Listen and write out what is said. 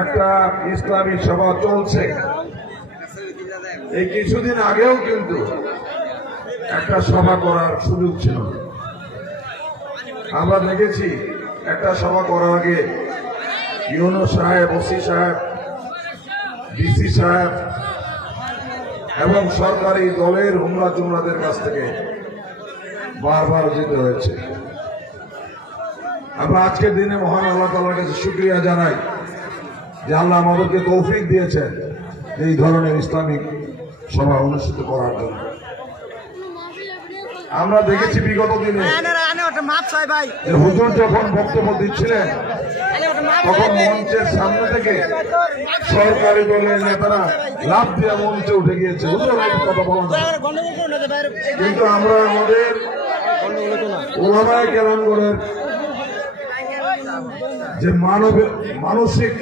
একটা ইসলামী সভা চলছে। এই কিছুদিন আগেও কিন্তু একটা সভা করার সুযোগ ছিল। আমরা দেখেছি একটা সভা করার আগে ইউনো সাহেব, ওসি সাহেব, ডিসি সাহেব এবং সরকারি দলের হুমরা জুমরাদের কাছ থেকে বারবার যেতে হয়েছে। আমরা আজকের দিনে মহান আল্লাহ তাআলার কাছে শুকরিয়া জানাই যে আল্লাহ আমাদেরকে তৌফিক দিয়েছেন এই ধরনের ইসলামিক সভা অনুষ্ঠিত করার জন্য। আমরা দেখেছি বিগত দিনে হুজুর যখন বক্তব্য দিচ্ছিলেন তখন মঞ্চের সামনে থেকে সরকারি দলের নেতারা লাফ দিয়ে মঞ্চে উঠে গিয়েছে, কথা বলা কিন্তু আমরা আমাদের ওলামায়ে কেরামগণের যে মানসিক